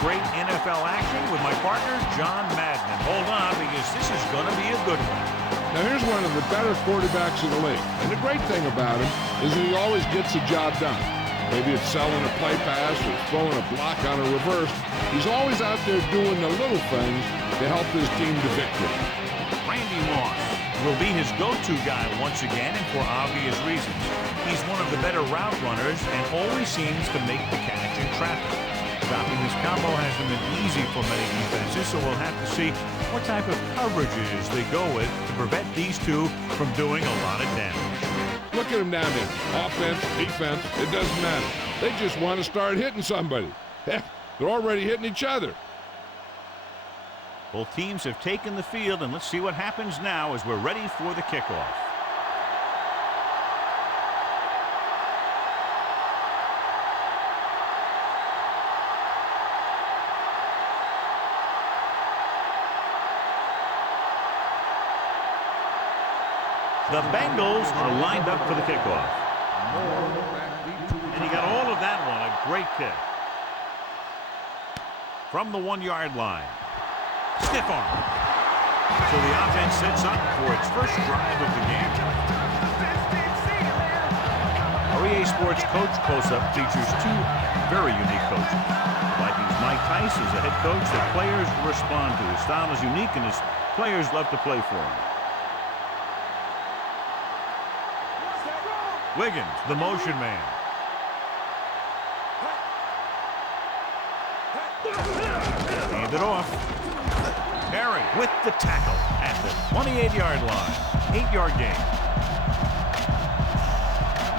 Great NFL action with my partner, John Madden. And hold on, because this is going to be a good one. Now, here's one of the better quarterbacks in the league. And the great thing about him is that he always gets the job done. Maybe it's selling a play pass or throwing a block on a reverse. He's always out there doing the little things to help his team to victory. Randy Moss will be his go-to guy once again, and for obvious reasons. He's one of the better route runners and always seems to make the catch in traffic. Stopping this combo hasn't been easy for many defenses, so we'll have to see what type of coverages they go with to prevent these two from doing a lot of damage. Look at them down there. Offense, defense, it doesn't matter. They just want to start hitting somebody. Heck, they're already hitting each other. Both teams have taken the field, and let's see what happens now as we're ready for the kickoff. The Bengals are lined up for the kickoff. And he got all of that one, a great kick. From the 1-yard line. Stiff arm. So the offense sets up for its first drive of the game. Our EA Sports Coach Close-Up features two very unique coaches. Vikings Mike Tice is a head coach that players respond to. His style is unique and his players love to play for him. Wiggins, the motion man. Hand it off. Perry with the tackle at the 28-yard line. 8-yard gain.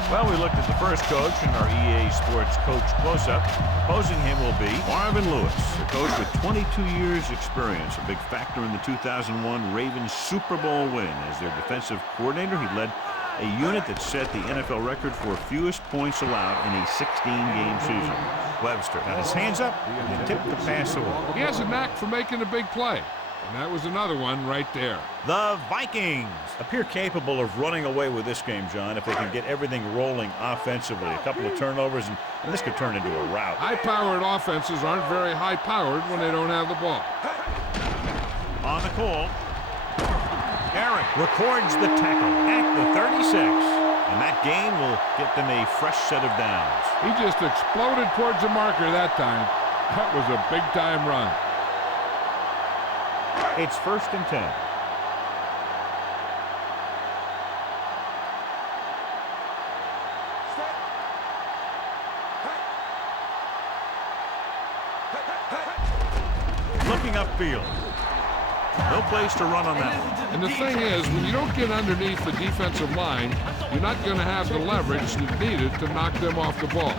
Well, we looked at the first coach in our EA Sports Coach Close-Up. Opposing him will be Marvin Lewis, a coach with 22 years experience, a big factor in the 2001 Ravens Super Bowl win. As their defensive coordinator, he led a unit that set the NFL record for fewest points allowed in a 16-game season. Webster got his hands up and tipped the pass away. He has a knack for making a big play. And that was another one right there. The Vikings appear capable of running away with this game, John, if they can get everything rolling offensively. A couple of turnovers, and this could turn into a rout. High-powered offenses aren't very high-powered when they don't have the ball. On the call, Eric records the tackle at the 36. And that gain will get them a fresh set of downs. He just exploded towards the marker that time. That was a big-time run. It's 1st and 10. Looking upfield. No place to run on that one. And the thing is, when you don't get underneath the defensive line, you're not going to have the leverage that's needed to knock them off the ball.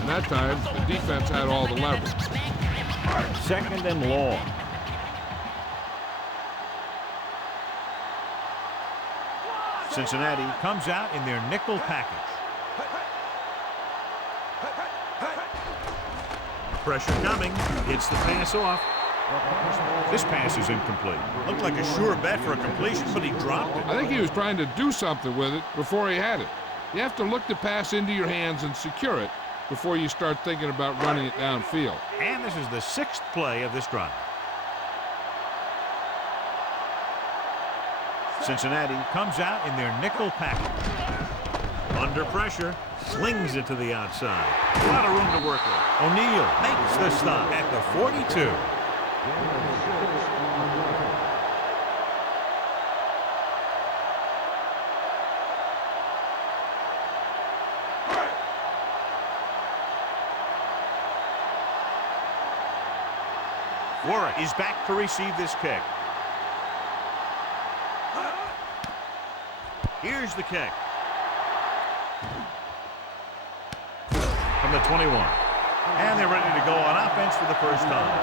And that time, the defense had all the leverage. 2nd and long. Cincinnati comes out in their nickel package. Pressure coming. Gets the pass off. This pass is incomplete. Looked like a sure bet for a completion, but he dropped it. I think he was trying to do something with it before he had it. You have to look the pass into your hands and secure it before you start thinking about running it downfield. And this is the 6th play of this drive. Cincinnati comes out in their nickel package. Under pressure, slings it to the outside. A lot of room to work with. O'Neal makes the stop at the 42. Warwick is back to receive this kick. Here's the kick. From the 21. And they're ready to go on offense for the first time.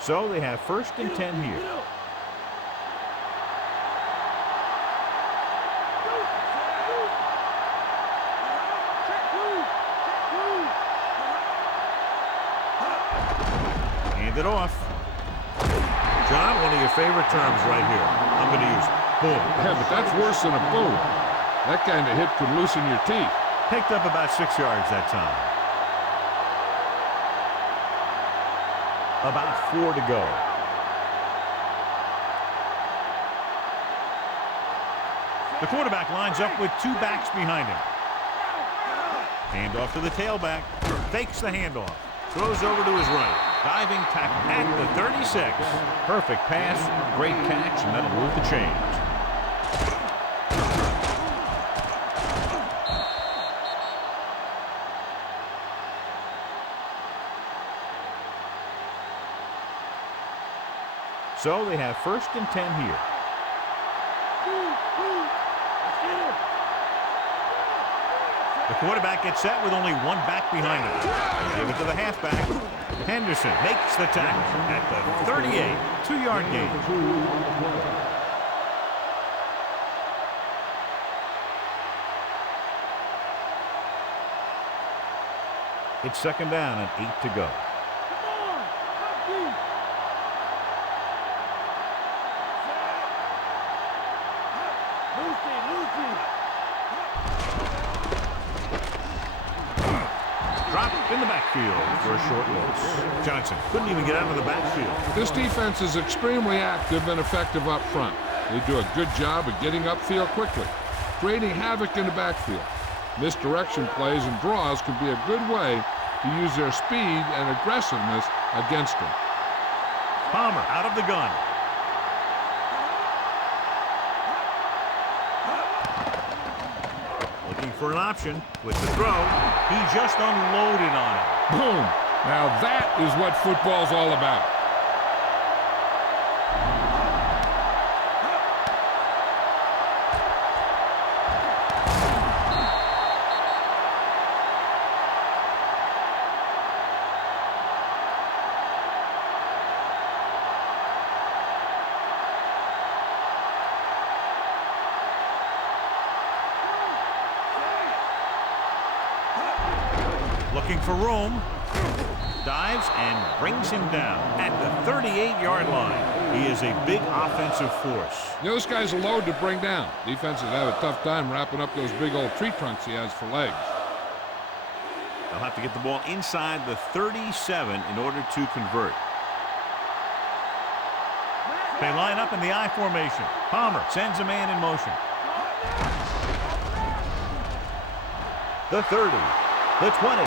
So they have 1st and 10 here. Hand it off. John, one of your favorite terms right here. I'm going to use it. Boom. Yeah, but that's worse than a boom. That kind of hit could loosen your teeth. Picked up about 6 yards that time. About 4 to go. The quarterback lines up with 2 backs behind him. Hand off to the tailback. Fakes the handoff. Throws over to his right. Diving tackle at the 36. Perfect pass, great catch, and that'll move the chains. So they have 1st and 10 here. The quarterback gets set with only 1 back behind him. They give it to the halfback. Henderson makes the tackle at the 38. 2-yard gain. It's 2nd down and 8 to go. In the backfield for a short loss. Johnson couldn't even get out of the backfield. This defense is extremely active and effective up front. They do a good job of getting upfield quickly, creating havoc in the backfield. Misdirection plays and draws can be a good way to use their speed and aggressiveness against them. Palmer out of the gun. Looking for an option with the throw. He just unloaded on it. Boom! Now that is what football's all about. Looking for room. Dives and brings him down at the 38-yard line. He is a big offensive force. You know, this guy's a load to bring down. Defenses have a tough time wrapping up those big old tree trunks he has for legs. They'll have to get the ball inside the 37 in order to convert. They line up in the I formation. Palmer sends a man in motion. The 30. The 20.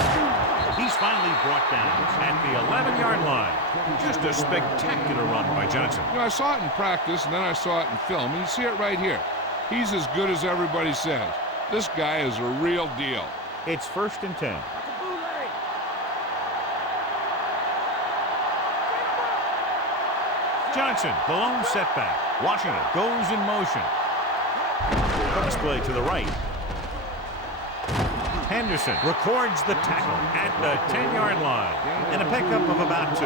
He's finally brought down at the 11-yard line. Just a spectacular run by Johnson. You know, I saw it in practice, and then I saw it in film. And you see it right here. He's as good as everybody says. This guy is a real deal. It's 1st and 10. Johnson, the lone setback. Washington goes in motion. Cross play to the right. Henderson records the tackle at the 10-yard line and a pickup of about 2.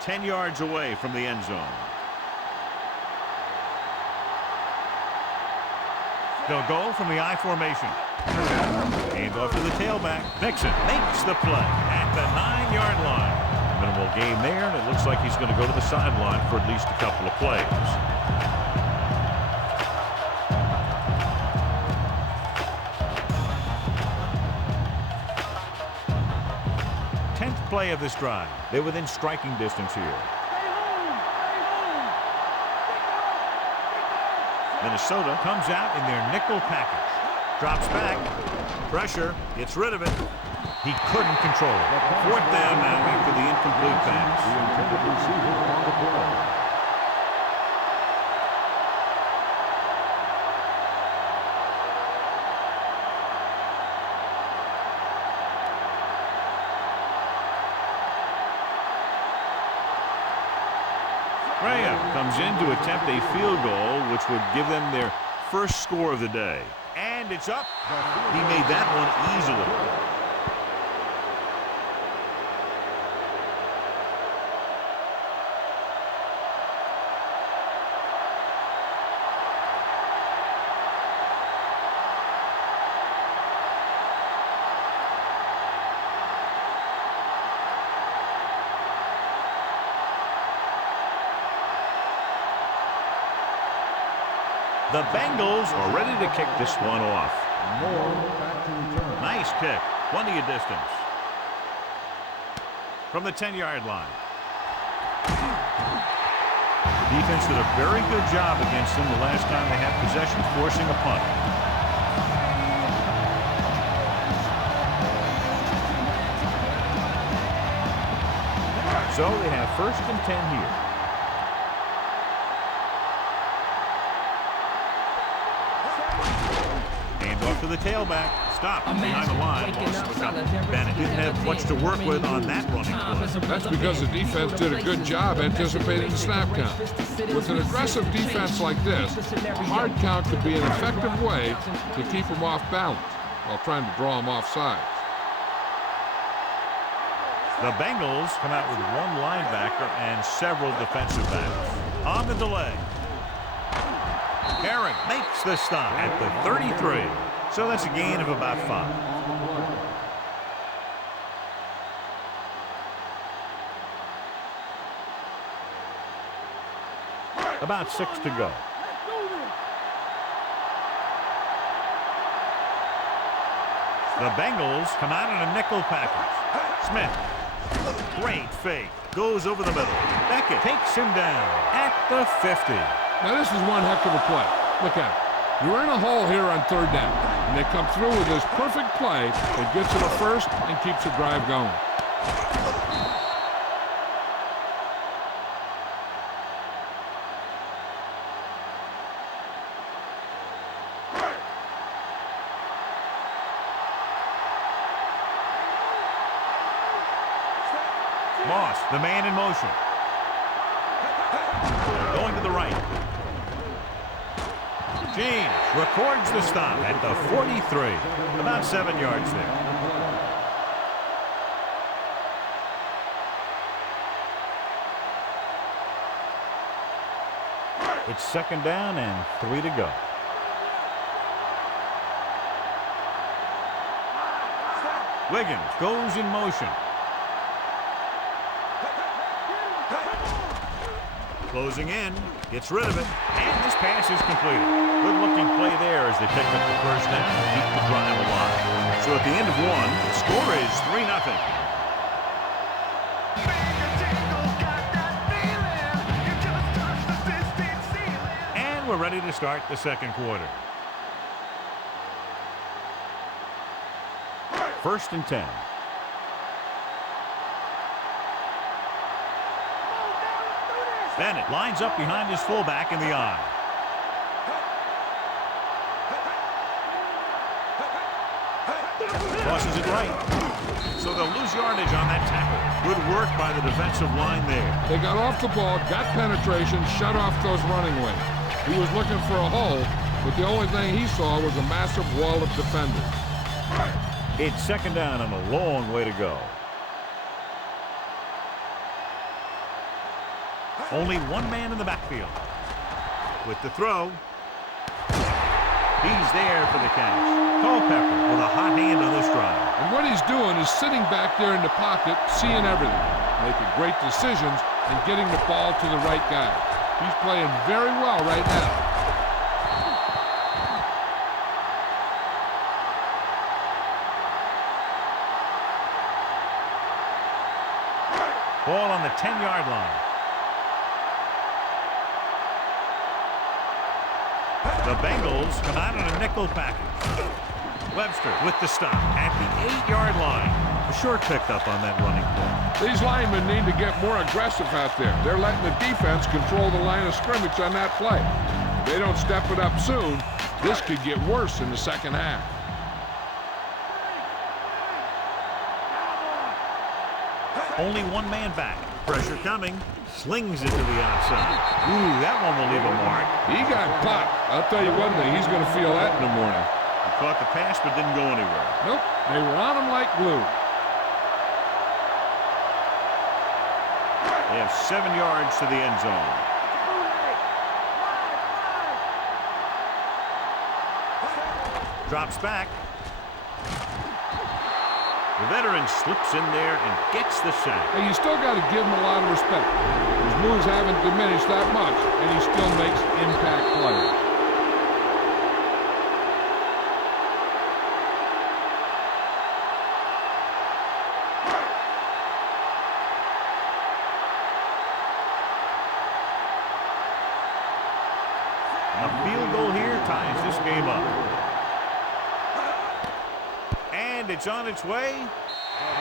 Ten yards away from the end zone. They'll go from the I formation. Hand off to the tailback. Nixon makes the play at the 9-yard line. Minimal gain there, and it looks like he's going to go to the sideline for at least a couple of plays. play of this drive. They're within striking distance here. Minnesota comes out in their nickel package. Drops back. Pressure. Gets rid of it. He couldn't control it. 4th down now after the incomplete pass. Graham comes in to attempt a field goal, which would give them their first score of the day. And it's up. He made that one easily. The Bengals are ready to kick this one off. Nice kick. Plenty of distance. From the 10-yard line. The defense did a very good job against them the last time they had possession, forcing a punt. So they have 1st and 10 here. To the tailback. Stop behind the line. Bennett didn't have much to work with on that running play. That's because the defense did a good job anticipating the snap count. With an aggressive defense like this, a hard count could be an effective way to keep them off balance while trying to draw them off sides. The Bengals come out with 1 linebacker and several defensive backs. On the delay. Herring makes the stop at the 33. So that's a gain of about 5. About 6 to go. The Bengals come out in a nickel package. Smith. Great fake. Goes over the middle. Beckett takes him down at the 50. Now this is one heck of a play. Look at it. You're in a hole here on 3rd down, and they come through with this perfect play that gets to the 1st and keeps the drive going. Moss, the man in motion. Going to the right. James records the stop at the 43. About 7 yards there. It's 2nd down and 3 to go. Wiggins goes in motion. Closing in, gets rid of it, and this pass is completed. Good-looking play there as they pick up the 1st down and keep the drive alive. So at the end of 1, the score is 3-0. And we're ready to start the 2nd quarter. 1st and 10. Bennett lines up behind his fullback in the eye. Crosses it right. So they'll lose yardage on that tackle. Good work by the defensive line there. They got off the ball, got penetration, shut off those running lanes. He was looking for a hole, but the only thing he saw was a massive wall of defenders. It's 2nd down and a long way to go. Only 1 man in the backfield. With the throw. He's there for the catch. Culpepper with a hot hand on this drive. And what he's doing is sitting back there in the pocket, seeing everything, making great decisions, and getting the ball to the right guy. He's playing very well right now. Ball on the 10-yard line. The Bengals come out in a nickel package. Webster with the stop at the 8-yard line. A short pickup on that running play. These linemen need to get more aggressive out there. They're letting the defense control the line of scrimmage on that play. If they don't step it up soon, this could get worse in the second half. Only one man back. Pressure coming. Slings it to the outside. Ooh, that one will leave a mark. He got caught. I'll tell you one thing, he's going to feel that in the morning. He caught the pass but didn't go anywhere. Nope, they were on him like glue. They have 7 yards to the end zone. Drops back. The veteran slips in there and gets the sack. Hey, you still got to give him a lot of respect. His moves haven't diminished that much, and he still makes impact plays. A field goal here ties this game up. And it's on its way.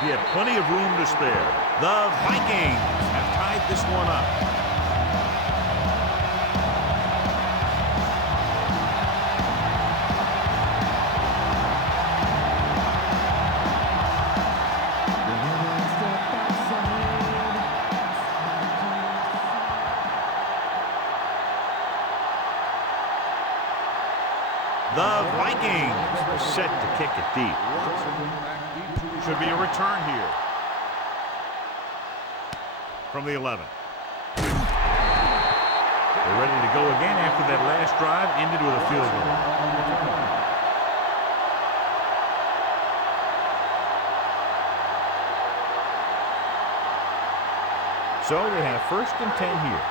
He had plenty of room to spare. The Vikings have tied this one up. The Vikings are set to kick it deep. Should be a return here. From the 11. They're ready to go again after that last drive ended with a field goal. So they have 1st and 10 here.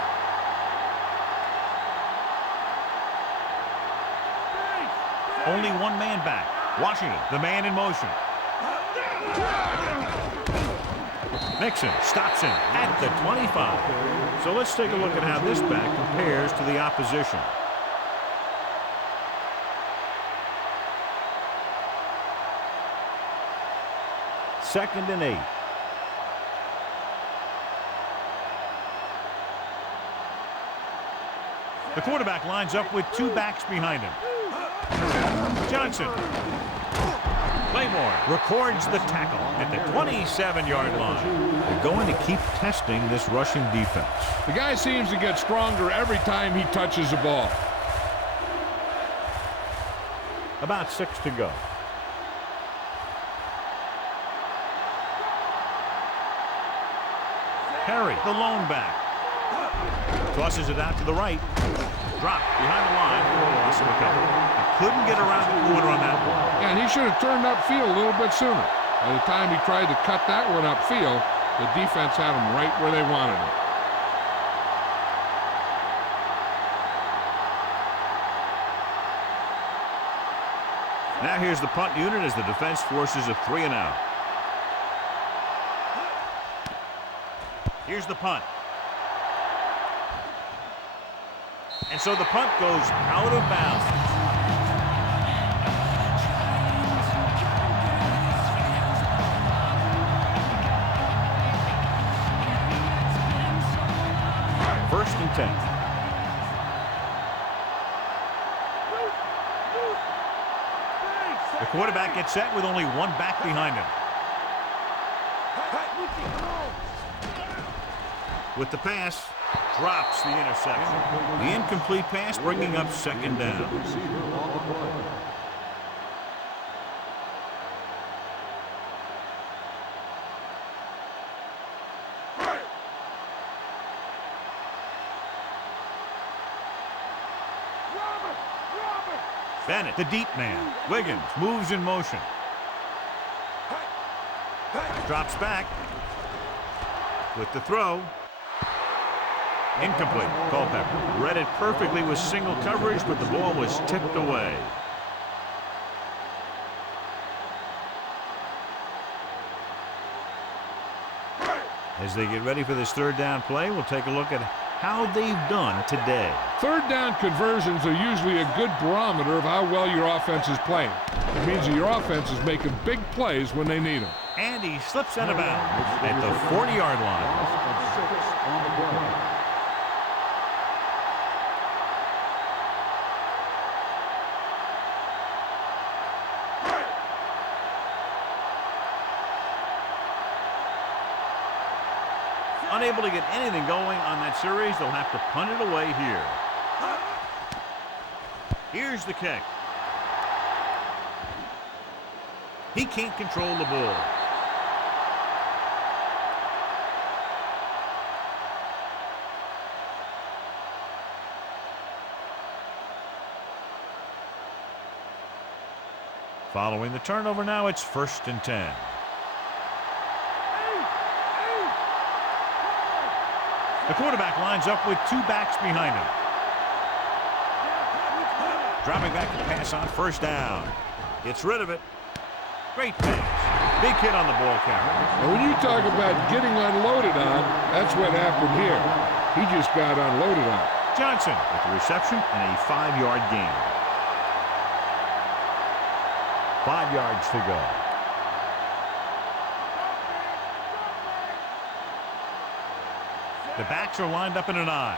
Only one man back. Washington, the man in motion. Mixon stops him at the 25. So let's take a look at how this back compares to the opposition. Second and 8. The quarterback lines up with 2 backs behind him. Johnson. Claymore records the tackle at the 27-yard line. They're going to keep testing this rushing defense. The guy seems to get stronger every time he touches the ball. About 6 to go. Harry, the lone back. Tosses it out to the right. Drop behind the line for a loss of a couple. Couldn't get around the corner on that one. Yeah, and he should have turned upfield a little bit sooner. By the time he tried to cut that one upfield, the defense had him right where they wanted him. Now here's the punt unit as the defense forces a 3 and out. Here's the punt. And so the punt goes out of bounds. First and 10. The quarterback gets set with only one back behind him. With the pass, drops the interception. The incomplete pass bringing up second down. Bennett, the deep man. Wiggins moves in motion. Drops back. With the throw. Incomplete. Culpepper read it perfectly with single coverage, but the ball was tipped away. As they get ready for this third down play, we'll take a look at how they've done today. Third down conversions are usually a good barometer of how well your offense is playing. It means that your offense is making big plays when they need them. And he slips out of bounds at the 40-yard line. Unable to get anything going on that series, they'll have to punt it away here. Here's the kick. He can't control the ball. Following the turnover now, it's 1st and 10. The quarterback lines up with 2 backs behind him. Dropping back to pass on 1st down. Gets rid of it. Great pass. Big hit on the ball carrier. And when you talk about getting unloaded on, that's what happened here. He just got unloaded on. Johnson with the reception and a 5-yard gain. 5 yards to go. The backs are lined up in an I.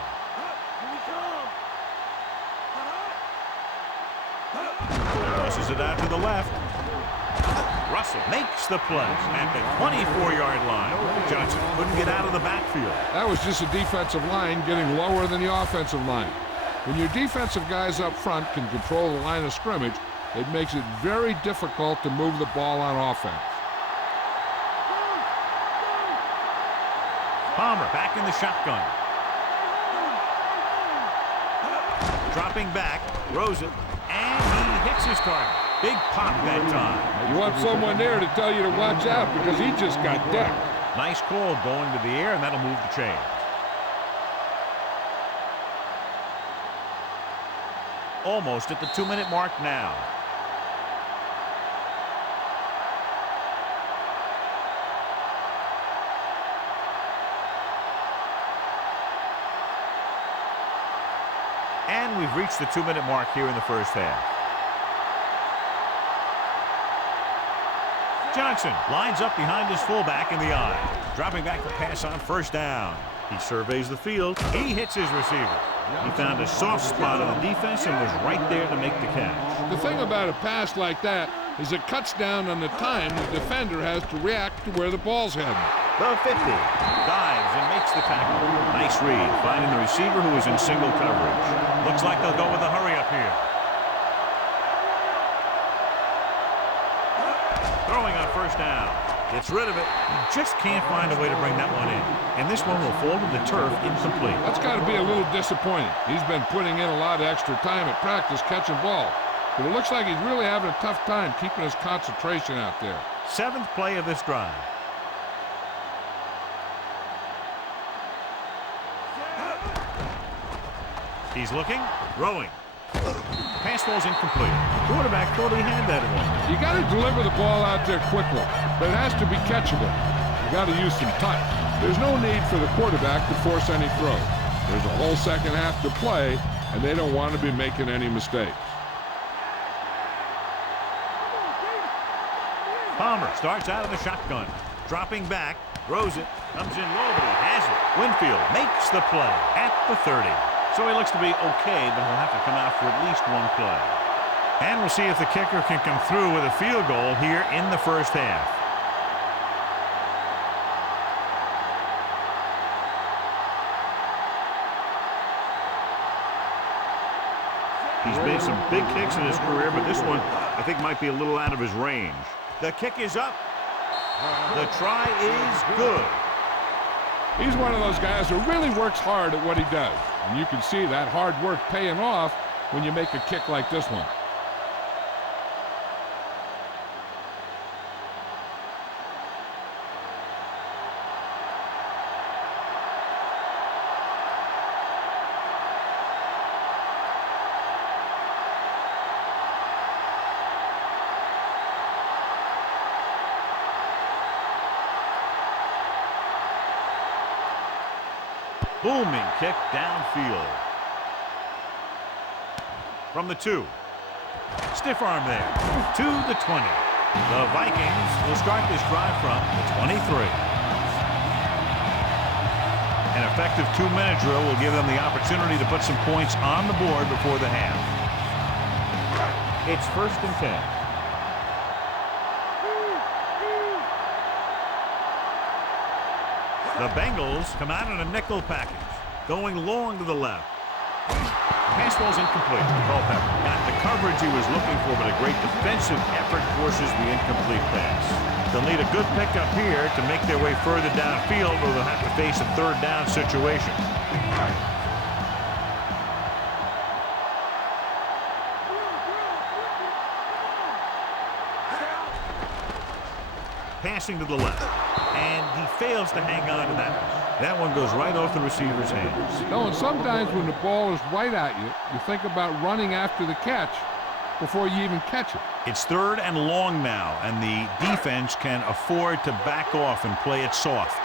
Tosses it out to the left. Russell makes the play at the 24-yard line. Johnson couldn't get out of the backfield. That was just a defensive line getting lower than the offensive line. When your defensive guys up front can control the line of scrimmage, it makes it very difficult to move the ball on offense. Palmer back in the shotgun. Dropping back, throws it, and he hits his target. Big pop that time. You want someone there to tell you to watch out because he just got decked. Nice call going to the air, and that'll move the chain. Almost at the 2-minute mark now. And we've reached the 2-minute mark here in the first half. Johnson lines up behind his fullback in the I. Dropping back to pass on 1st down. He surveys the field. He hits his receiver. He found a soft spot on the defense and was right there to make the catch. The thing about a pass like that is it cuts down on the time the defender has to react to where the ball's heading. The 50 dives and makes the tackle. Nice read, finding the receiver who was in single coverage. Looks like they'll go with a hurry up here. Throwing on 1st down. Gets rid of it. He just can't find a way to bring that one in. And this one will fall to the turf incomplete. That's got to be a little disappointing. He's been putting in a lot of extra time at practice catching ball. But it looks like he's really having a tough time keeping his concentration out there. 7th play of this drive. He's looking, throwing. Pass ball's incomplete. Quarterback thought he had that one. You got to deliver the ball out there quickly, but it has to be catchable. You got to use some touch. There's no need for the quarterback to force any throw. There's a whole second half to play, and they don't want to be making any mistakes. Palmer starts out of the shotgun. Dropping back, throws it, comes in low, but he has it. Winfield makes the play at the 30. So he looks to be okay, but he'll have to come out for at least one play. And we'll see if the kicker can come through with a field goal here in the first half. He's made some big kicks in his career, but this one I think might be a little out of his range. The kick is up. The try is good. He's one of those guys who really works hard at what he does. And you can see that hard work paying off when you make a kick like this one. Booming kick downfield. From the 2. Stiff arm there. To the 20. The Vikings will start this drive from the 23. An effective 2-minute drill will give them the opportunity to put some points on the board before the half. It's 1st and 10. The Bengals come out in a nickel package, going long to the left. Pass ball's incomplete. Culpepper got the coverage he was looking for, but a great defensive effort forces the incomplete pass. They'll need a good pickup here to make their way further downfield, or they'll have to face a 3rd down situation. Passing to the left, and he fails to hang on to that one. That one goes right off the receiver's hands. No, and sometimes when the ball is right at you, you think about running after the catch before you even catch it. It's 3rd and long now, and the defense can afford to back off and play it soft.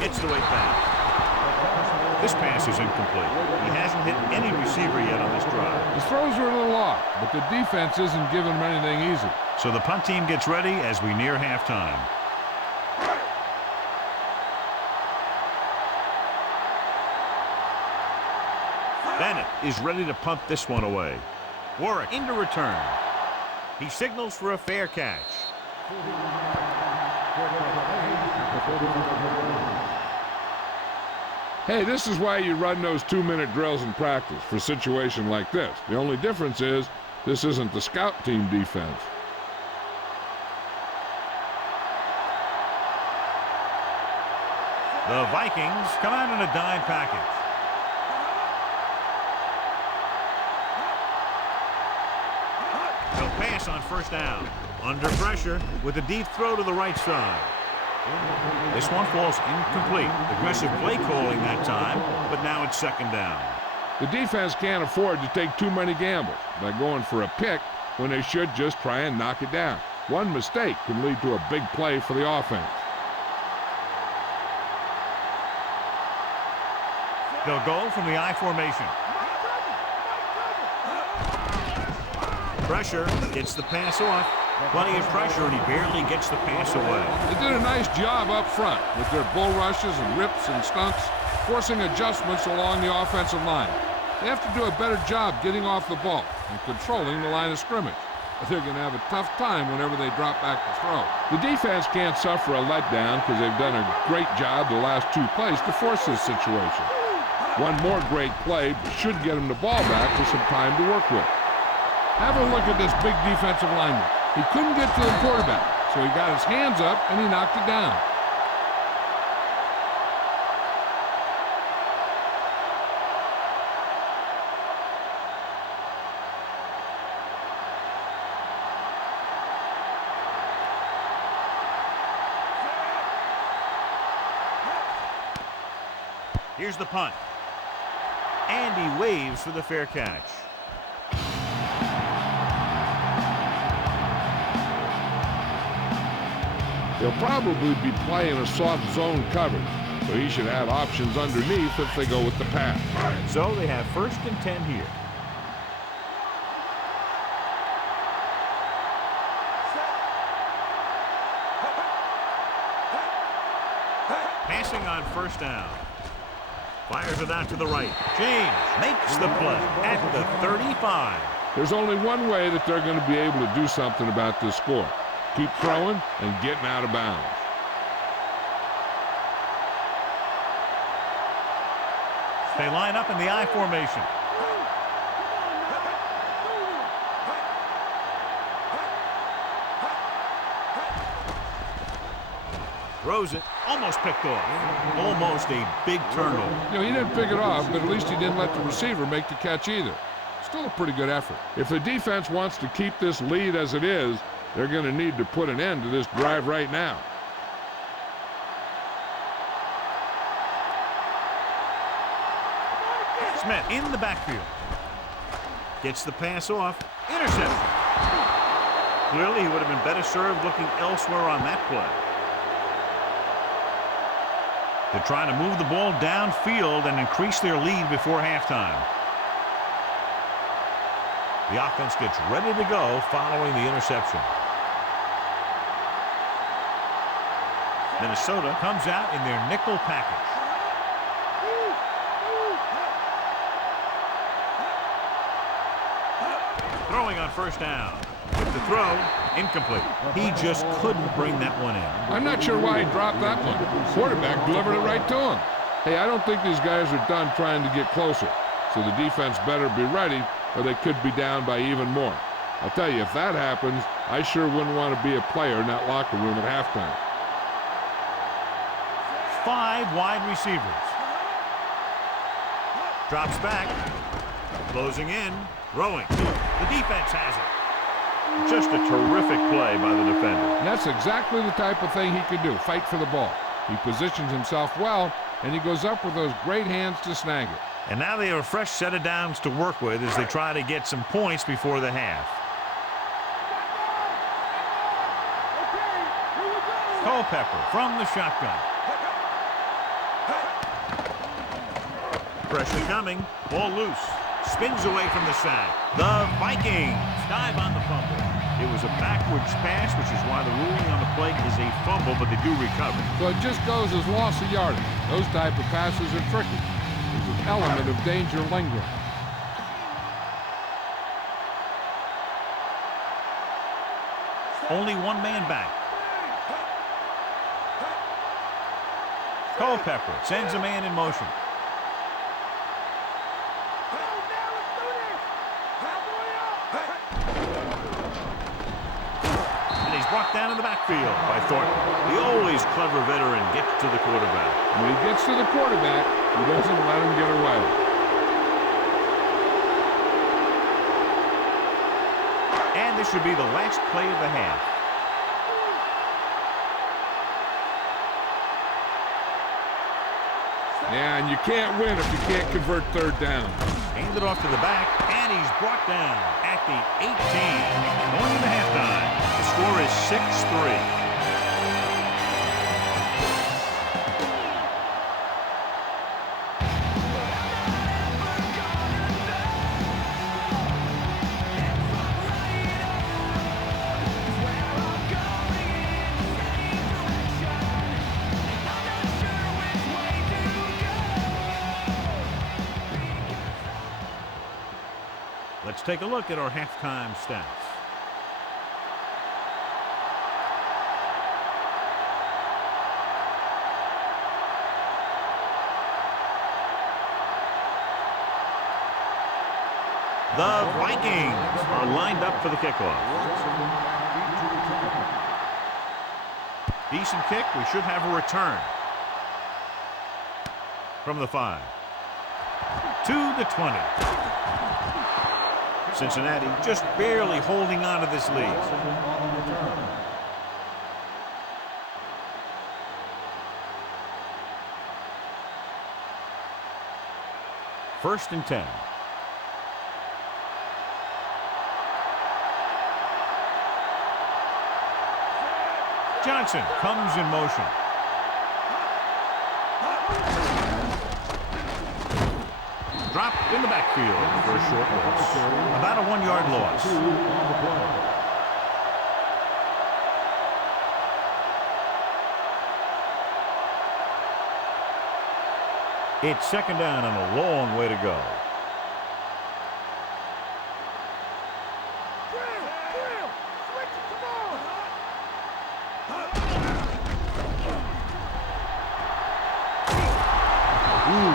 It's the way back. This pass is incomplete. He hasn't hit any receiver yet on this drive. His throws are a little off, but the defense isn't giving him anything easy. So the punt team gets ready as we near halftime. Bennett is ready to punt this one away. Warwick into return. He signals for a fair catch. Hey, this is why you run those 2-minute drills in practice for a situation like this. The only difference is this isn't the scout team defense. The Vikings come out in a dime package. They'll pass on 1st down. Under pressure with a deep throw to the right side. This one falls incomplete. Aggressive play calling that time, but now it's 2nd down. The defense can't afford to take too many gambles by going for a pick when they should just try and knock it down. One mistake can lead to a big play for the offense. They'll go from the I formation. Pressure gets the pass off. Plenty of pressure, and he barely gets the pass away. They did a nice job up front with their bull rushes and rips and stunts, forcing adjustments along the offensive line. They have to do a better job getting off the ball and controlling the line of scrimmage. They're going to have a tough time whenever they drop back to throw. The defense can't suffer a letdown because they've done a great job the last 2 plays to force this situation. One more great play should get them the ball back with some time to work with. Have a look at this big defensive lineman. He couldn't get to the quarterback, so he got his hands up and he knocked it down. Here's the punt. And he waves for the fair catch. They'll probably be playing a soft zone coverage, so he should have options underneath if they go with the pass. So they have 1st and 10 here. Passing on 1st down. Fires it out to the right. James makes the play at the 35. There's only one way that they're going to be able to do something about this score. Keep throwing and getting out of bounds. They line up in the I formation. Throws it, almost picked off. Almost a big turnover. You know, he didn't pick it off, but at least he didn't let the receiver make the catch either. Still a pretty good effort. If the defense wants to keep this lead as it is, they're going to need to put an end to this drive right now. Smith in the backfield. Gets the pass off. Interception. Clearly, he would have been better served looking elsewhere on that play. They're trying to move the ball downfield and increase their lead before halftime. The offense gets ready to go following the interception. Minnesota comes out in their nickel package. Throwing on first down. With the throw, incomplete. He just couldn't bring that one in. I'm not sure why he dropped that one. The quarterback delivered it right to him. Hey, I don't think these guys are done trying to get closer. So the defense better be ready, or they could be down by even more. I'll tell you, if that happens, I sure wouldn't want to be a player in that locker room at halftime. 5 wide receivers. Drops back. Closing in. Throwing. The defense has it. Just a terrific play by the defender. And that's exactly the type of thing he can do, fight for the ball. He positions himself well, and he goes up with those great hands to snag it. And now they have a fresh set of downs to work with as they try to get some points before the half. Culpepper from the shotgun. Pressure coming. Ball loose. Spins away from the sack. The Vikings dive on the fumble. It was a backwards pass, which is why the ruling on the play is a fumble, but they do recover. So it just goes as loss of yardage. Those type of passes are tricky. There's an element of danger lingering. Only one man back. Culpepper sends a man in motion. Brought down in the backfield by Thornton. The always clever veteran gets to the quarterback. When he gets to the quarterback, he doesn't let him get away. And this should be the last play of the half. Yeah, and you can't win if you can't convert third down. Handed off to the back, and he's brought down at the 18. Going into halftime. The score is 6-3. Let's take a look at our halftime stats. The Vikings are lined up for the kickoff. Decent kick. We should have a return. From the 5. To the 20. Cincinnati just barely holding on to this lead. First and 10. Johnson comes in motion. Dropped in the backfield for a short loss. About a 1-yard loss. It's second down and a long way to go.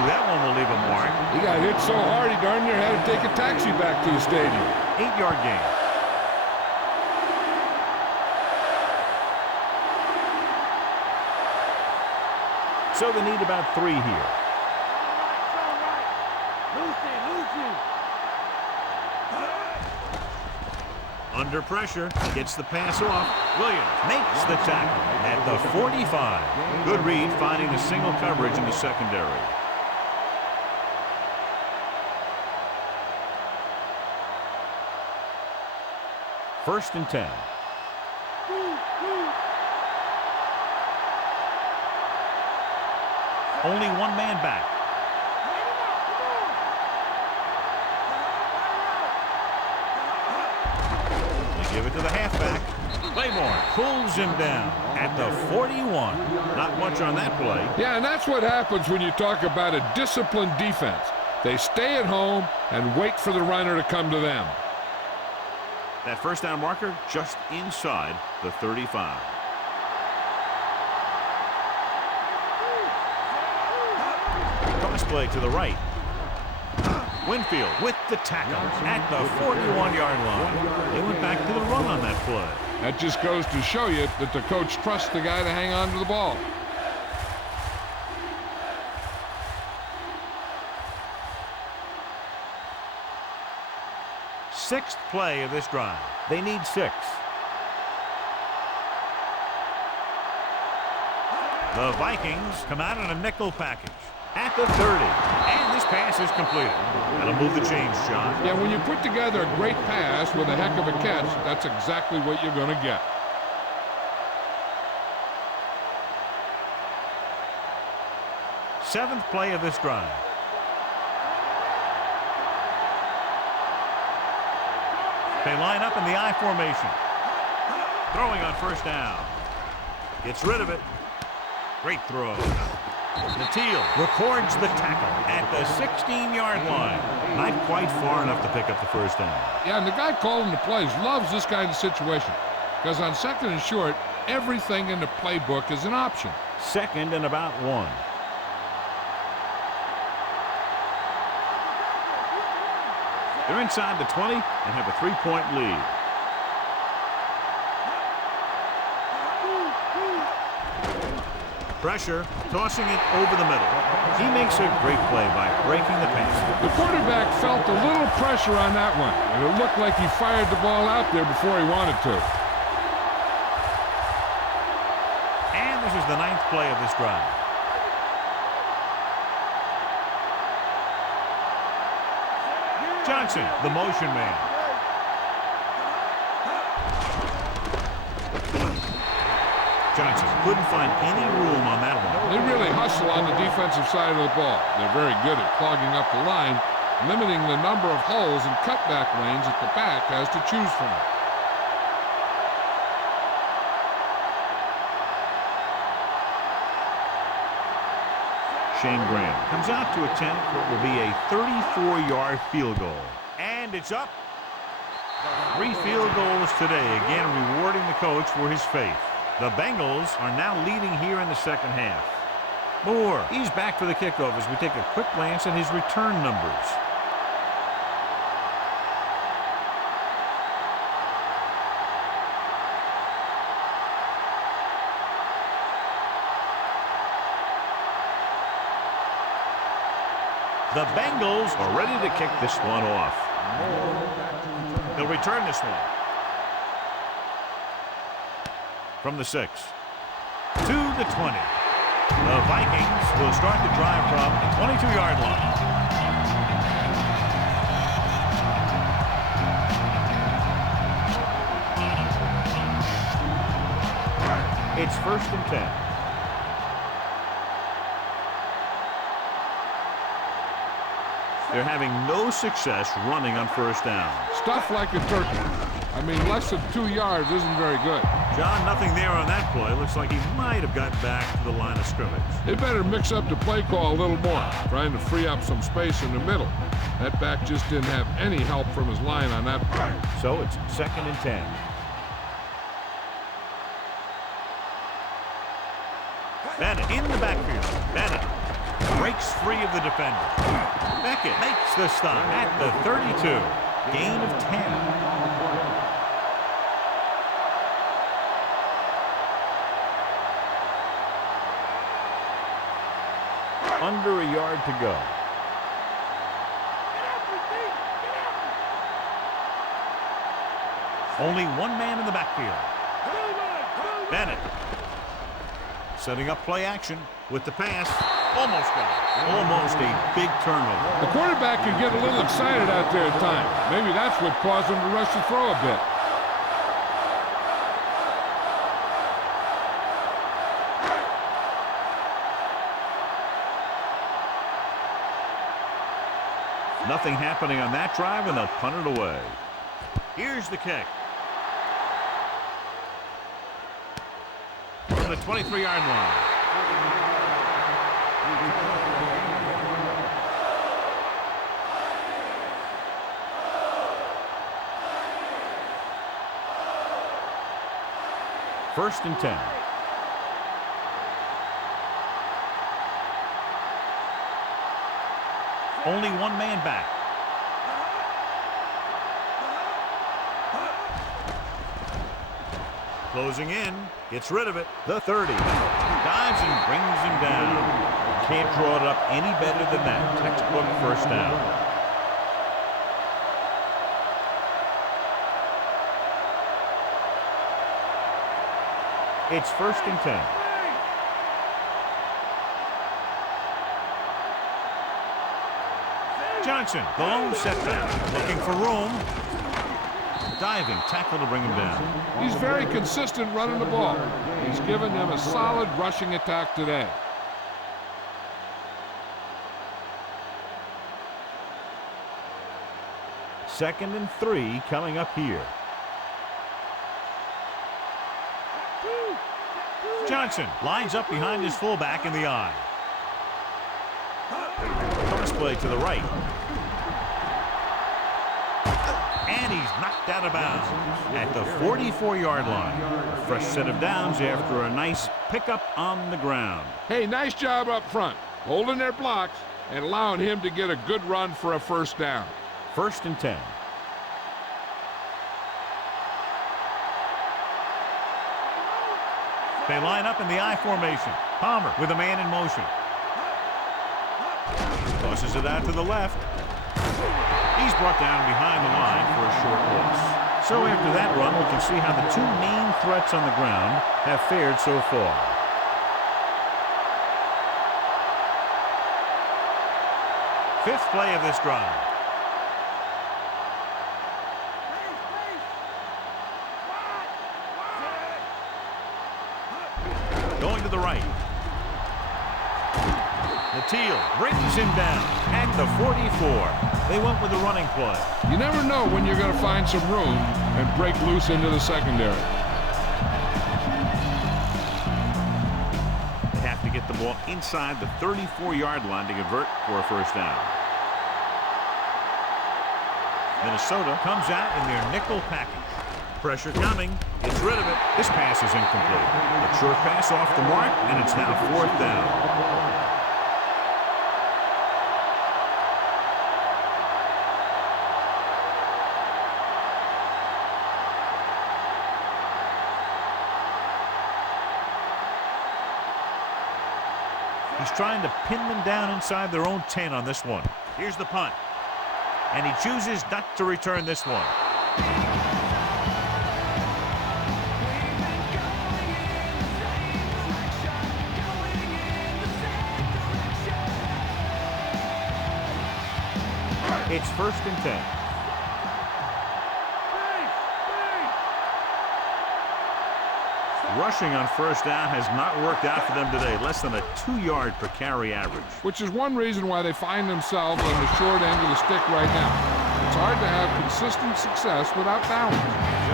That one will leave a mark. He got hit so hard he darn near had to take a taxi back to the stadium. 8-yard gain. So they need about 3 here. Under pressure, gets the pass off. Williams makes the tackle at the 45. Good read, finding the single coverage in the secondary. First and 10. Only one man back. They give it to the halfback. Claiborne pulls him down at the 41. Not much on that play. Yeah, and that's what happens when you talk about a disciplined defense. They stay at home and wait for the runner to come to them. That first down marker just inside the 35. Cross play to the right. Winfield with the tackle at the 41-yard line. They went back to the run on that play. That just goes to show you that the coach trusts the guy to hang on to the ball. Sixth play of this drive. They need 6. The Vikings come out in a nickel package at the 30. And this pass is completed. That'll move the chains, John. Yeah, when you put together a great pass with a heck of a catch, that's exactly what you're going to get. Seventh play of this drive. They line up in the I formation. Throwing on first down. Gets rid of it. Great throw. Natil records the tackle at the 16-yard line. Not quite far enough to pick up the first down. Yeah, and the guy calling the plays loves this kind of situation. Because on second and short, everything in the playbook is an option. Second and about 1. They're inside the 20 and have a 3-point lead. Pressure, tossing it over the middle. He makes a great play by breaking the pass. The quarterback felt a little pressure on that one, and it looked like he fired the ball out there before he wanted to. And this is the 9th play of this drive. Johnson, the motion man. Johnson couldn't find any room on that one. They really hustle on the defensive side of the ball. They're very good at clogging up the line, limiting the number of holes and cutback lanes that the back has to choose from. Shane Graham comes out to attempt what will be a 34-yard field goal. And it's up. 3 field goals today, again rewarding the coach for his faith. The Bengals are now leading here in the second half. Moore, he's back for the kickoff as we take a quick glance at his return numbers. The Bengals are ready to kick this one off. They'll return this one. From the 6 to the 20. The Vikings will start the drive from the 22-yard line. It's 1st and 10. They're having no success running on first down. Stuff like a turkey. I mean, less than 2 yards isn't very good. John, nothing there on that play. Looks like he might have gotten back to the line of scrimmage. They better mix up the play call a little more, trying to free up some space in the middle. That back just didn't have any help from his line on that play. So it's 2nd and 10. Bennett in the backfield. Bennett breaks free of the defender. Beckett makes the stop at the 32. Gain of 10. Under a yard to go. Only one man in the backfield. Bennett setting up play action with the pass. Almost got it. Almost a big turnover. The quarterback can get a little excited out there at times. Maybe that's what caused him to rush the throw a bit. Nothing happening on that drive, and they'll punt it away. Here's the kick. From the 23-yard line. First and 10. Only one man back. Closing in. Gets rid of it. The 30. Dives and brings him down. Can't draw it up any better than that. Textbook first down. It's first and 10. Johnson, the lone setback, looking for room. Diving tackle to bring him down. He's very consistent running the ball. He's given them a solid rushing attack today. Second and 3 coming up here. Johnson lines up behind his fullback in the eye. Pass play to the right. And he's knocked out of bounds at the 44-yard line. A fresh set of downs after a nice pickup on the ground. Hey, nice job up front, holding their blocks and allowing him to get a good run for a first down. First and 10. They line up in the I formation. Palmer with a man in motion. Tosses it out to the left. He's brought down behind the line for a short loss. So after that run, we can see how the two main threats on the ground have fared so far. Fifth play of this drive. Going to the right. Teal brings him down at the 44. They went with the running play. You never know when you're going to find some room and break loose into the secondary. They have to get the ball inside the 34-yard line to convert for a first down. Minnesota comes out in their nickel package. Pressure coming. Gets rid of it. This pass is incomplete. A short pass off the mark, and it's now fourth down. He's trying to pin them down inside their own 10 on this one. Here's the punt. And he chooses not to return this one. It's first and 10. Rushing on first down has not worked out for them today. Less than a 2-yard per carry average. Which is one reason why they find themselves on the short end of the stick right now. It's hard to have consistent success without balance.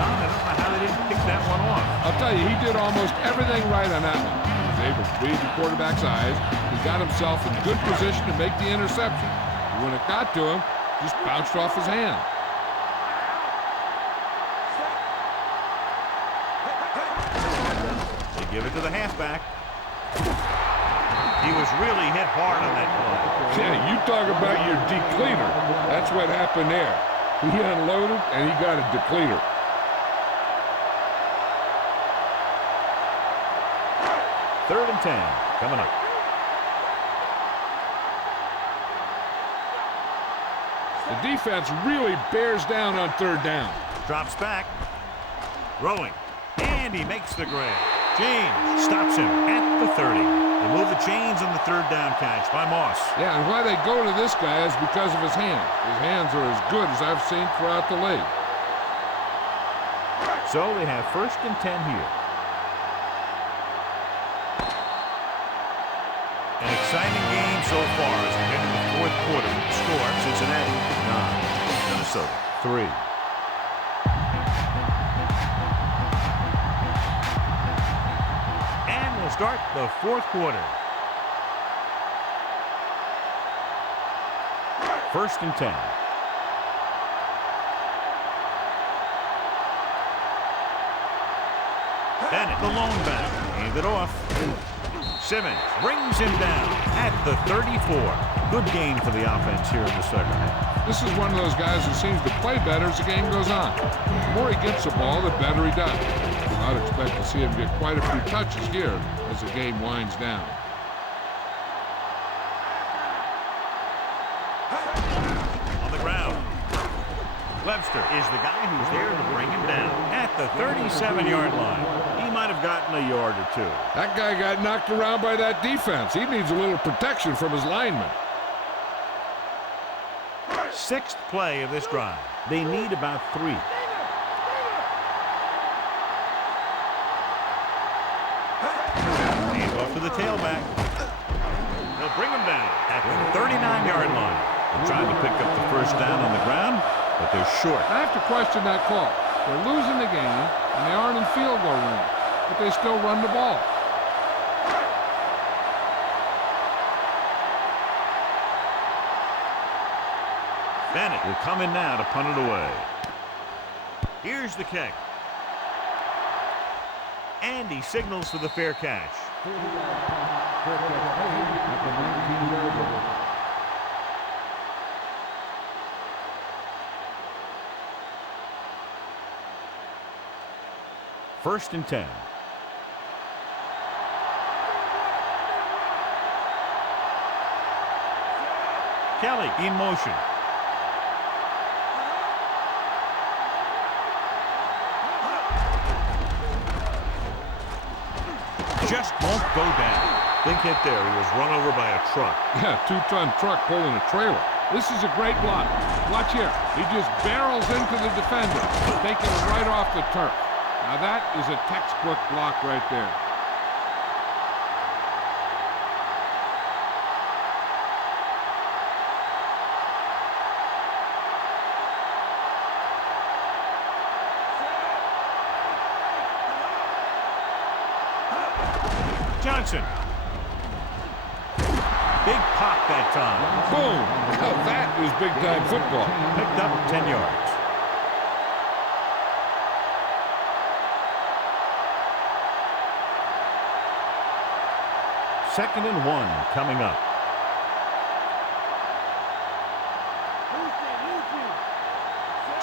John, I don't know how they didn't pick that one off. I'll tell you, he did almost everything right on that one. He was able to read the quarterback's eyes. He got himself in good position to make the interception. When it got to him, just bounced off his hand. Give it to the halfback. He was really hit hard on that play. Yeah, you talk about your depleter. That's what happened there. He unloaded, and he got a depleter. Third and 10 coming up. The defense really bears down on third down. Drops back. Throwing. And he makes the grab. James stops him at the 30. They move the chains on the third down catch by Moss. Yeah, and why they go to this guy is because of his hands. His hands are as good as I've seen throughout the league. So they have first and 10 here. An exciting game so far as we head to the fourth quarter. Score, Cincinnati 9, Minnesota 3. And we'll start the fourth quarter. First and 10. Bennett, the lone back, hand it off. Simmons brings him down at the 34. Good gain for the offense here in the second half. This is one of those guys who seems to play better as the game goes on. The more he gets the ball, the better he does. I'd expect to see him get quite a few touches here as the game winds down. On the ground, Webster is the guy who's there to bring him down at the 37-yard line. He might have gotten a yard or two. That guy got knocked around by that defense. He needs a little protection from his linemen. Sixth play of this drive. They need about 3. Hand off to the tailback. They'll bring him down at the 39-yard line. They're trying to pick up the first down on the ground, but they're short. I have to question that call. They're losing the game, and they aren't in field goal range, but they still run the ball. Bennett will come in now to punt it away. Here's the kick. And he signals for the fair catch. First and 10. Kelly in motion. Just won't go down. Big hit there. He was run over by a truck. Yeah, 2-ton truck pulling a trailer. This is a great block. Watch here. He just barrels into the defender, taking it right off the turf. Now that is a textbook block right there. Johnson. Big pop that time. Boom! Now that is big-time football. Picked up 10 yards. Second and 1 coming up.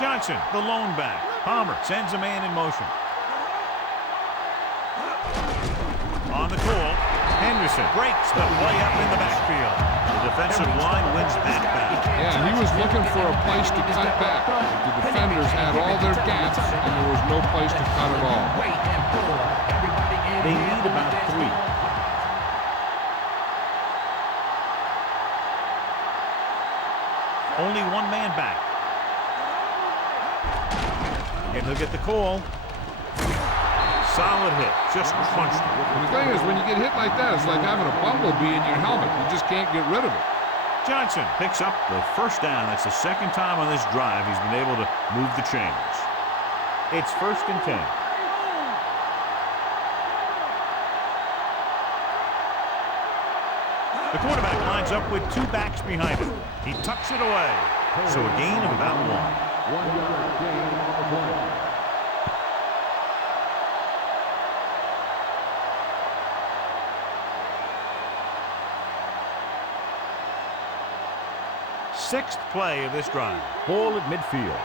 Johnson, the lone back. Palmer sends a man in motion. On the call, Henderson breaks the play up in the backfield. The defensive line wins that back. Yeah, he was looking for a place to cut back. The defenders had all their gaps, and there was no place to cut at all. They need about 3. Only one man back. And he'll get the call. Solid hit. Just crunched it. And the thing is, when you get hit like that, it's like having a bumblebee in your helmet. You just can't get rid of it. Johnson picks up the first down. That's the second time on this drive he's been able to move the chains. It's first and 10. The quarterback lines up with 2 backs behind him. He tucks it away. So a gain of about 1. 1-yard gain on the play. Sixth play of this drive. Ball at midfield.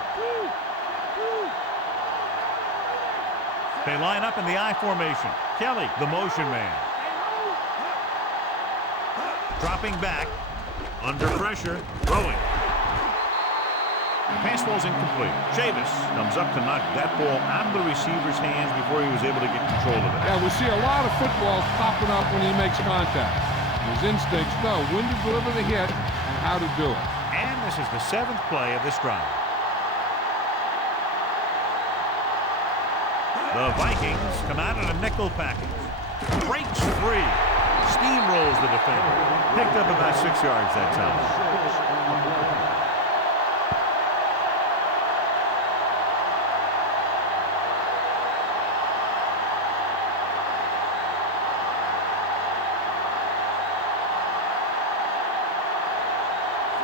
They line up in the I formation. Kelly, the motion man. Dropping back. Under pressure. Throwing. Pass ball's incomplete. Chavis comes up to knock that ball out of the receiver's hands before he was able to get control of it. Yeah, we see a lot of footballs popping up when he makes contact. His instincts know when to deliver the hit and how to do it. And this is the 7th play of this drive. The Vikings come out in a nickel package. Breaks free. steamrolls the defender. Picked up about 6 yards that time.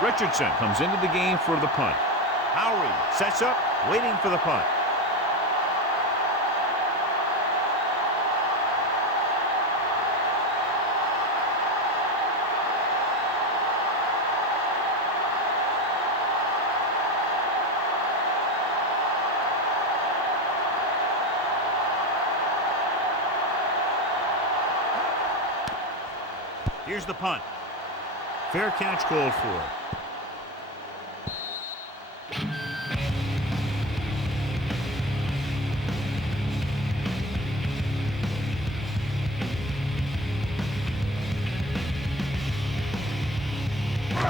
Richardson comes into the game for the punt. Howry sets up, waiting for the punt. Here's the punt. Fair catch called for.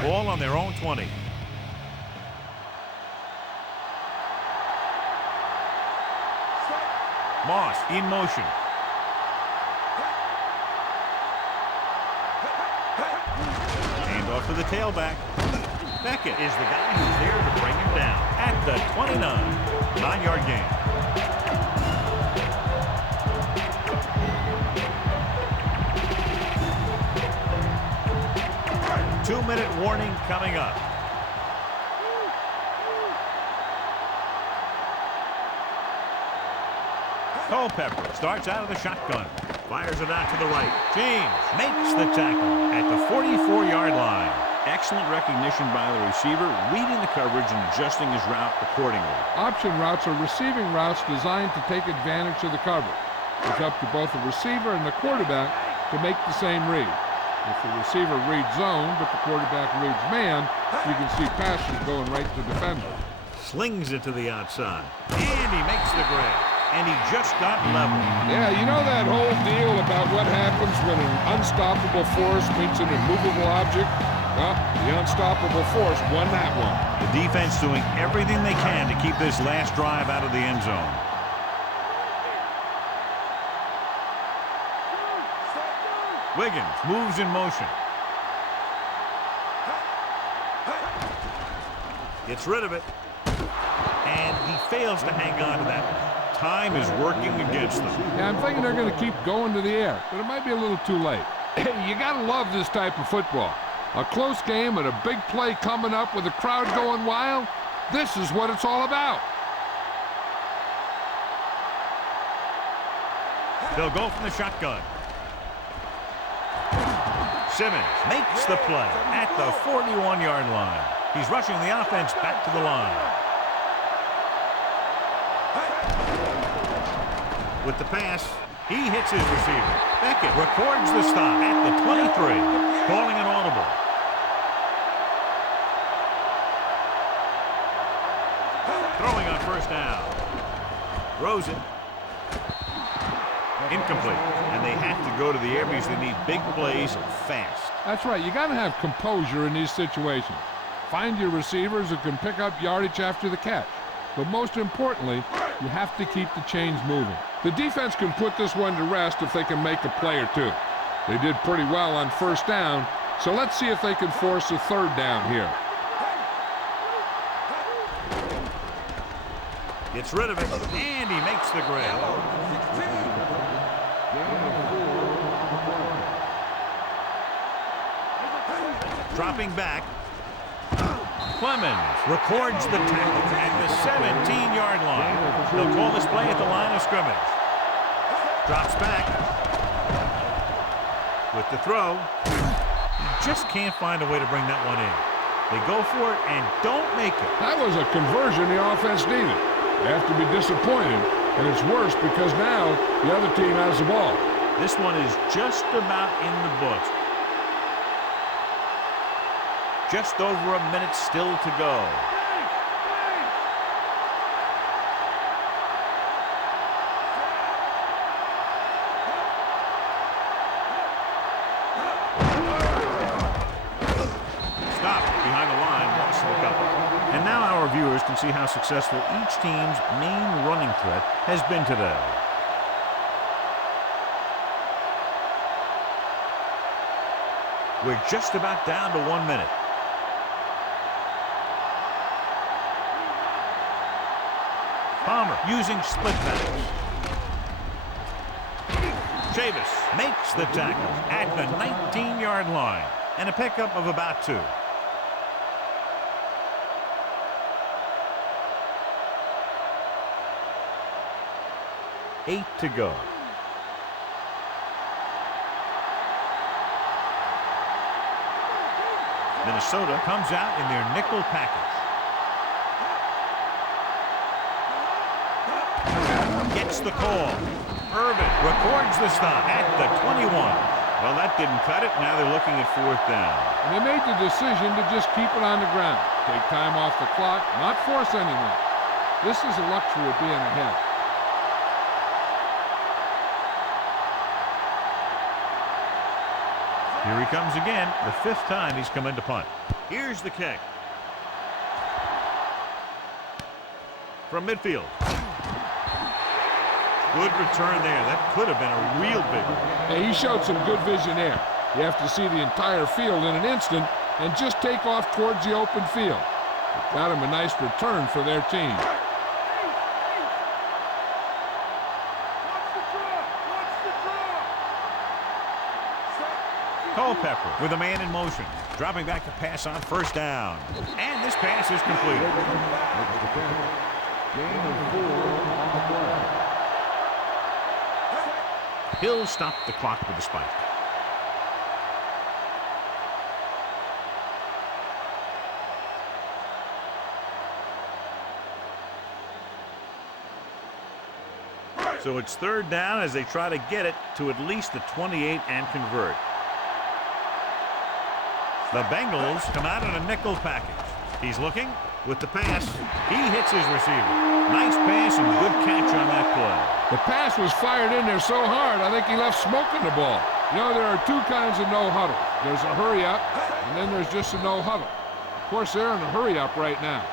Ball on their own 20. Moss in motion. Hand off to the tailback. Beckett is the guy who's there to bring him down at the 29. 9-yard gain. Two-minute warning coming up. Culpepper starts out of the shotgun. Fires it out to the right. James makes the tackle at the 44-yard line. Excellent recognition by the receiver, reading the coverage and adjusting his route accordingly. Option routes are receiving routes designed to take advantage of the coverage. It's up to both the receiver and the quarterback to make the same read. If the receiver reads zone, but the quarterback reads man, you can see passes going right to the defender. Slings it to the outside. And he makes the grab. And he just got level. Yeah, you know that whole deal about what happens when an unstoppable force meets an immovable object? Well, the unstoppable force won that one. The defense doing everything they can to keep this last drive out of the end zone. Wiggins moves in motion. Gets rid of it. And he fails to hang on to that one. Time is working against them. Yeah, I'm thinking they're going to keep going to the air, but it might be a little too late. Hey, you got to love this type of football. A close game and a big play coming up with the crowd going wild. This is what it's all about. They'll go from the shotgun. Simmons makes the play at the 41-yard line. He's rushing the offense back to the line. With the pass, he hits his receiver. Beckett records the stop at the 23, calling an audible. Throwing on first down. Throws it. Incomplete. And they have to go to the air because they need big plays fast. That's right. You got to have composure in these situations. Find your receivers who can pick up yardage after the catch. But most importantly, you have to keep the chains moving. The defense can put this one to rest if they can make a play or two. They did pretty well on first down, so let's see if they can force a third down here. Gets rid of it, and he makes the grab. Dropping back. Clemens records the tackle at the 17-yard line. They'll call this play at the line of scrimmage. Drops back. With the throw. He just can't find a way to bring that one in. They go for it and don't make it. That was a conversion the offense needed. They have to be disappointed, and it's worse because now the other team has the ball. This one is just about in the books. Just over a minute still to go. Stop behind the line, loss of a couple. And now our viewers can see how successful each team's main running threat has been today. We're just about down to 1 minute. Palmer using split backs. Chavis makes the tackle at the 19-yard line. And a pickup of about 2. Eight to go. Minnesota comes out in their nickel package. Gets the call. Irvin records the stop at the 21. Well, that didn't cut it. Now they're looking at 4th down. And they made the decision to just keep it on the ground. Take time off the clock, not force anything. This is a luxury of being ahead. Here he comes again, the 5th time he's come in to punt. Here's the kick. From midfield. Good return there. That could have been a real big one. Hey, he showed some good vision there. You have to see the entire field in an instant and just take off towards the open field. It got him a nice return for their team. Culpepper with a man in motion. Dropping back to pass on 1st down. And this pass is completed. Gain of 4 on the play. He'll stop the clock with a spike. So it's 3rd down as they try to get it to at least the 28 and convert. The Bengals come out in a nickel package. He's looking with the pass. He hits his receiver. Nice pass and good catch on that play. The pass was fired in there so hard, I think he left smoke in the ball. You know, there are 2 kinds of no huddle. There's a hurry up, and then there's just a no huddle. Of course, they're in a hurry up right now.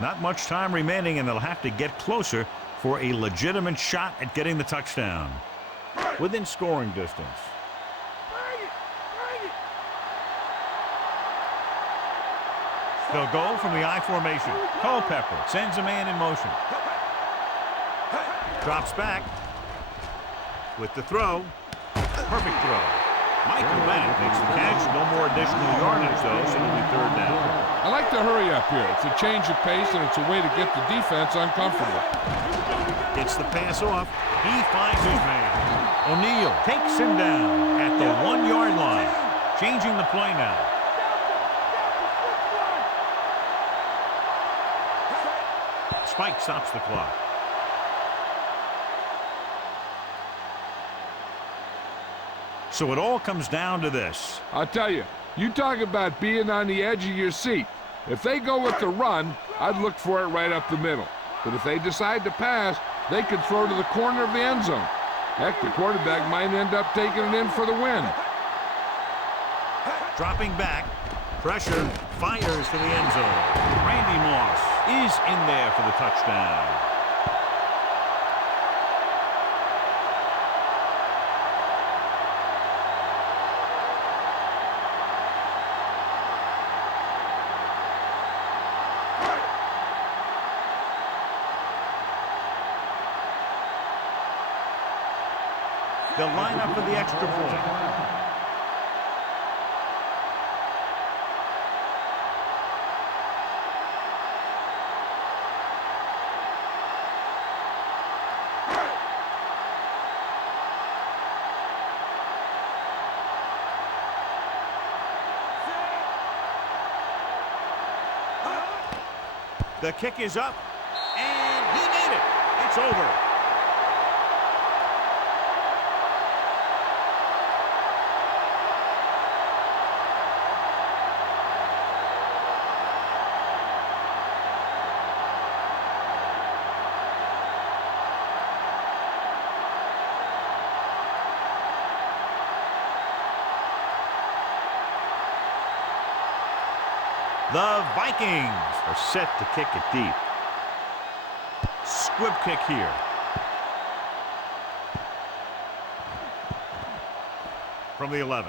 Not much time remaining, and they'll have to get closer for a legitimate shot at getting the touchdown. Within scoring distance. They'll go from the I formation. Culpepper sends a man in motion. Drops back with the throw. Perfect throw. Michael Bennett makes the catch. No more additional yardage, though, so it'll be 3rd down. I like the hurry up here. It's a change of pace, and it's a way to get the defense uncomfortable. Gets the pass off. He finds his man. O'Neal takes him down at the 1-yard line. Changing the play now. Spike stops the clock. So it all comes down to this. I'll tell you, you talk about being on the edge of your seat. If they go with the run, I'd look for it right up the middle. But if they decide to pass, they could throw to the corner of the end zone. Heck, the quarterback might end up taking it in for the win. Dropping back. Pressure. Fires to the end zone. Randy Moss is in there for the touchdown. They'll line up for the extra point. The kick is up, and he made it. It's over. The Vikings are set to kick it deep. Squib kick here. from the 11.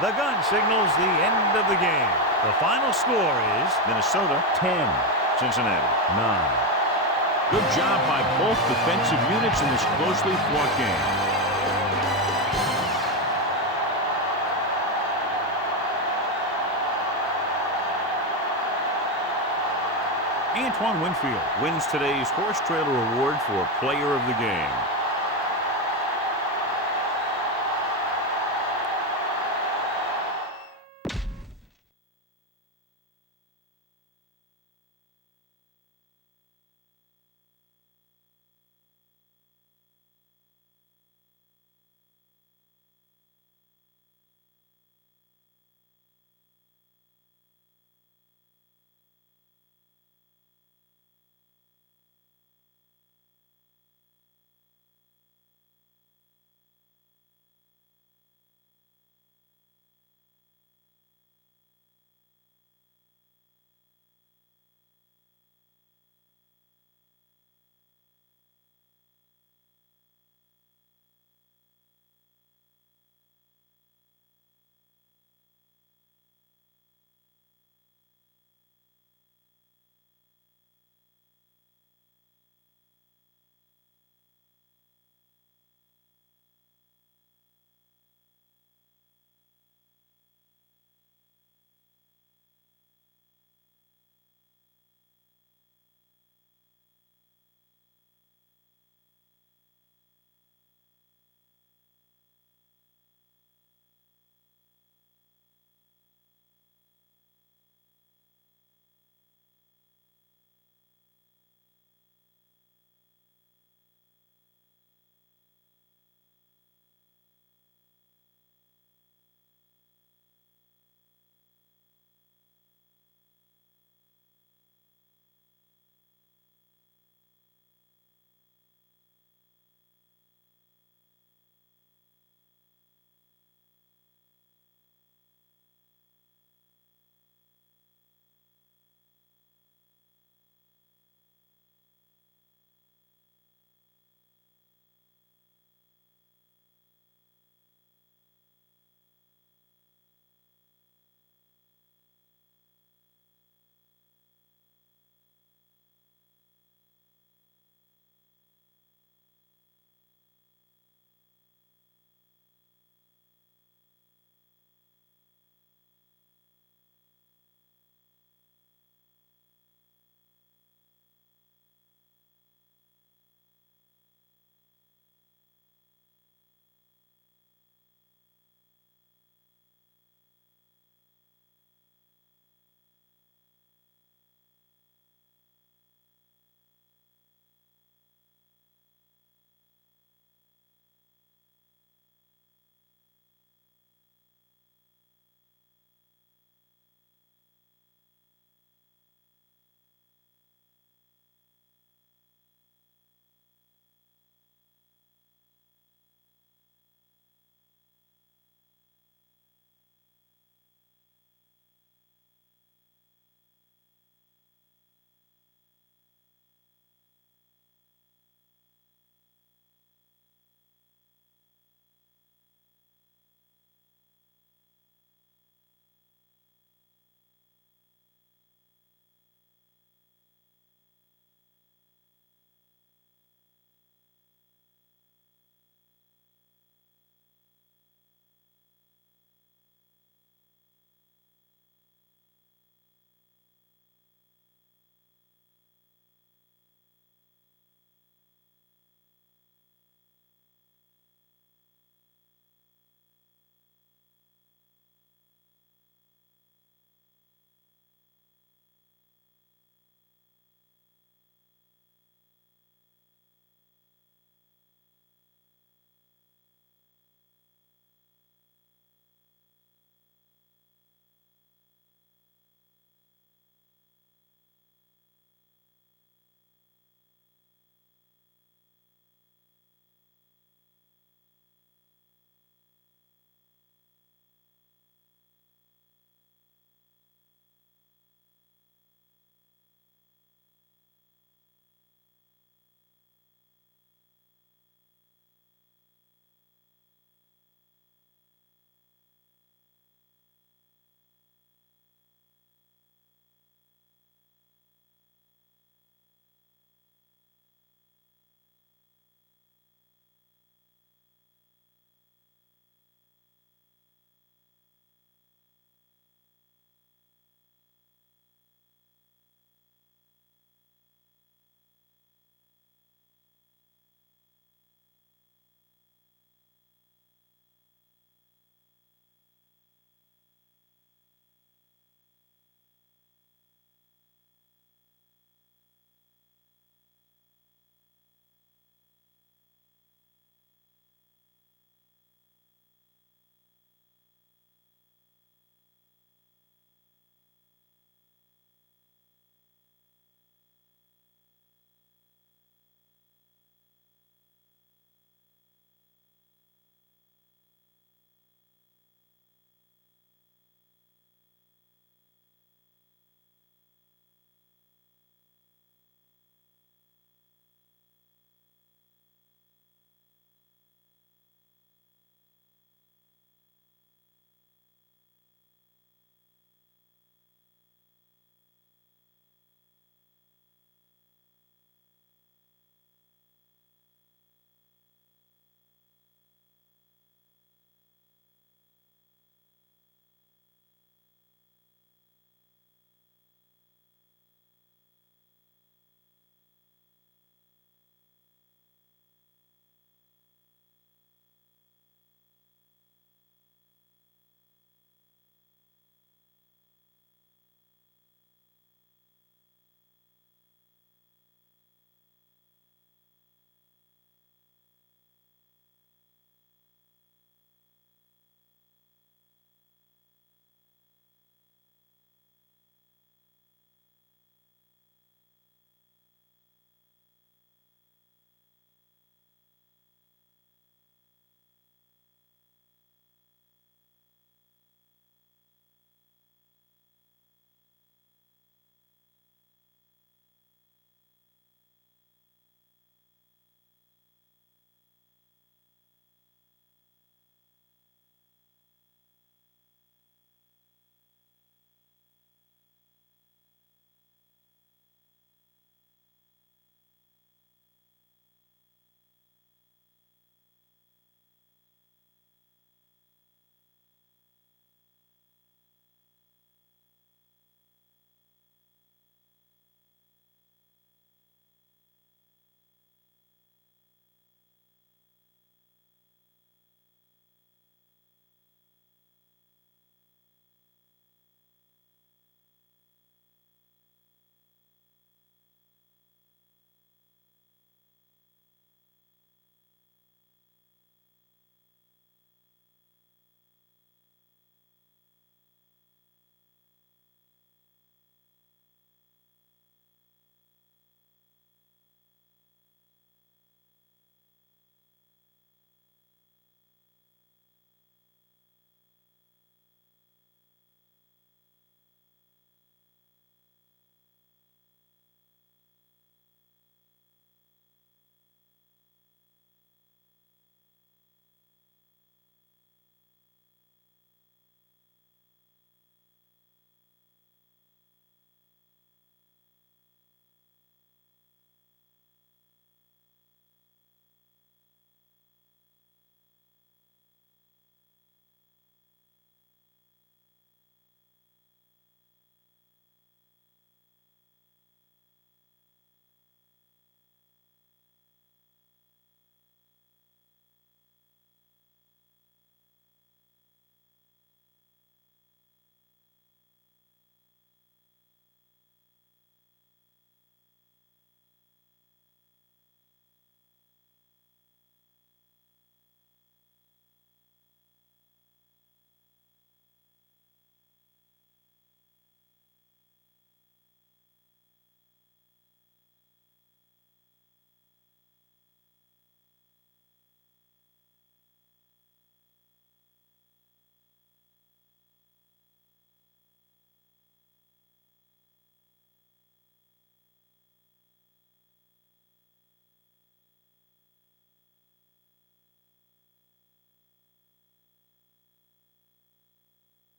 The gun signals the end of the game. The final score is Minnesota 10, Cincinnati 9. Good job by both defensive units in this closely fought game. Antoine Winfield wins today's Horse Trailer Award for Player of the Game.